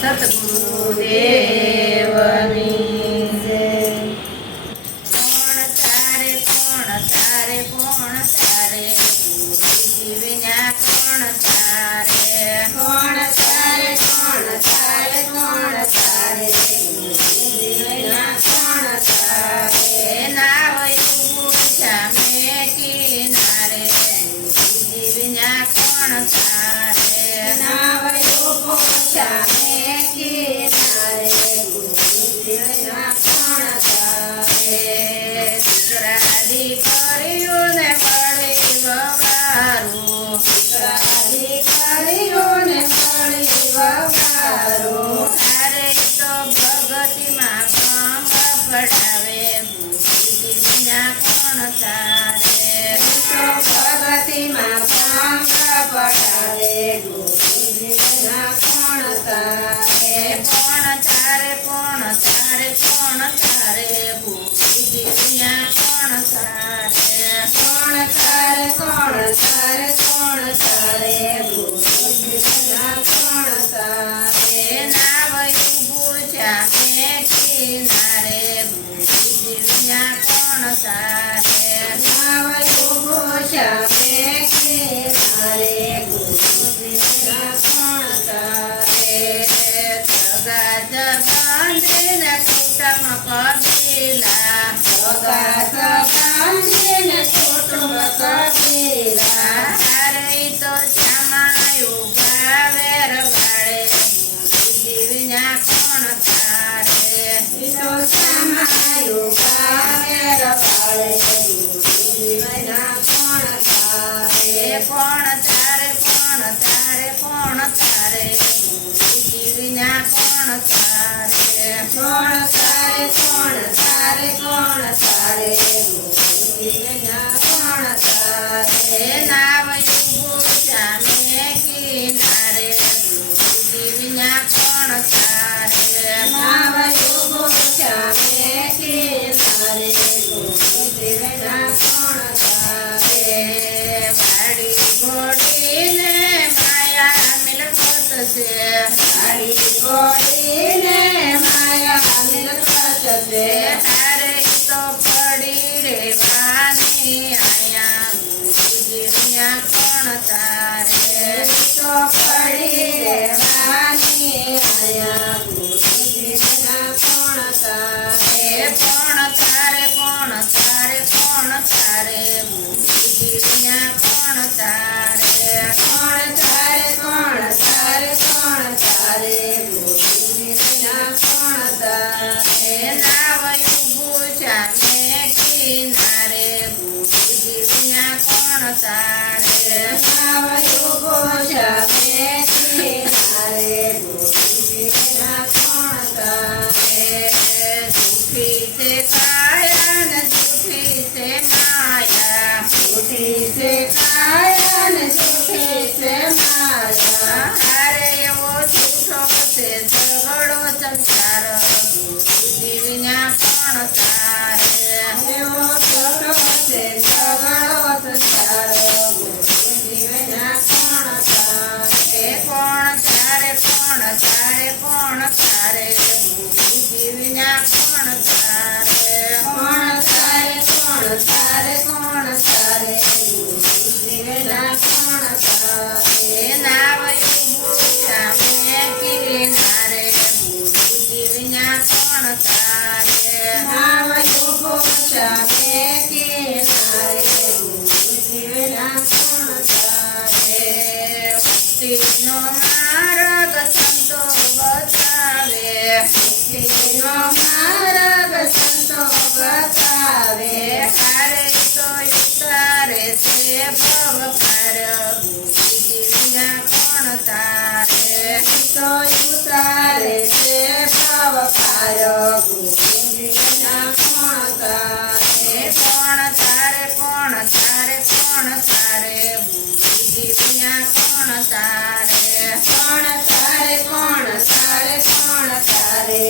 સતગુરુદેવની જય. કોણ તારે ગુરુ જીવ્યા કોણ તારે? કોણ તારે ગુરુ જીવ્યા કોણ તારે? નાવયું પૂછા મેં કિનારે જીવ્યા કોણ તારે? નાવયું પૂછા મેં કિનારે જીવ્યા કોણ તારે? સસરાદી કર્યું ને મળી વવારું, સસરાદી કર્યું ને મળી વવારું. તારે તો ભગતિમાં ભંગ પડાવે જીવ્યા કોણ તારે? તો ભગતિમાં ભંગ પડાવે જીવ્યા કોણ તારે? કોણ તારે કોણ તારે કોણ તારે જીવ્યા કોણ તારે? કોણ તારે કોણ તારે કોણ તારે જીવ્યા કોણ તારે? નાવયું પૂછા મેં કિનારે જીવ્યા કોણ તારે? નાવયું પૂછા મેં કિનારે જીવ્યા કોણ તારે? જગત બાંધીને કુટુંબ કબીલા, જગત બાંધીને કુટુંબ કબીલા. તારે તો શ્યામાયું ગાવેર વાળે જીવ્યા કોણ તારે? તો શ્યામાયું ગાવેર વાળે જીવ્યા કોણ તારે? કોણ તારે કોણ તારે કોણ તારે જીવ્યા કોણ તારે? કોણ તારે કોણ તારે કોણ તારે જીવ્યા કોણ તારે? નાવયું પૂછા મેં કિનારે જીવ્યા કોણ તારે? નાવયું પૂછા મેં કિનારે જીવ્યા કોણ તારે? વાડી ઘોડીને માયા મિલકત છે, વાડી ઘોડીને માયા મિલકત છે. તારે તો પડી રેવાની આયા જીવ્યા કોણ તારે? તો પડી રેવાની આયા જીવ્યા કોણ તારે? કોણ તારે કોણ તારે કોણ તારે જીવ્યા કોણ તારે? કોણ તારે કોણ તારે કોણ તારે જીવ્યા કોણ તારે? નાવયું પૂછા મેં કિનારે જીવ્યા કોણ તારે? નાવયું પૂછા મેં કિનારે જીવ્યા કોણ તારે? જૂઠી છે કાયા ને જૂઠી છે માયા, જૂઠી છે કાયા ને જૂઠી છે માયા. હારે એવો જૂઠો છે ઝઘડો સંસાર જીવ્યા કોણ તારે? એવો જૂઠો છે ઝઘડો સંસાર જીવ્યા કોણ તારે? કોણ તારે કોણ તારે કોણ તારે જીવ્યા કોણ તારે? કોણ તારે કોણ તારે કોણ તારે જીવ્યા કોણ તારે? નાવયું પૂછા મેં કિનારે જીવ્યા કોણ તારે? નાવયું પૂછા મેં કિનારે જીવ્યા કોણ તારે? મુક્તિનો માર્ગ સંતો બતાવે, મુક્તિનો માર્ગ સંતો બતાવે. હારે તો ઉતારે છે ભવ પાર જીવ્યા કોણ તારે? તો ઉતારે છે ભવ પાર જીવ્યા કોણ તારે? કોણ તારે કોણ તારે કોણ તારે જીવ્યા કોણ તારે? કોણ તારે કોણ તારે કોણ તારે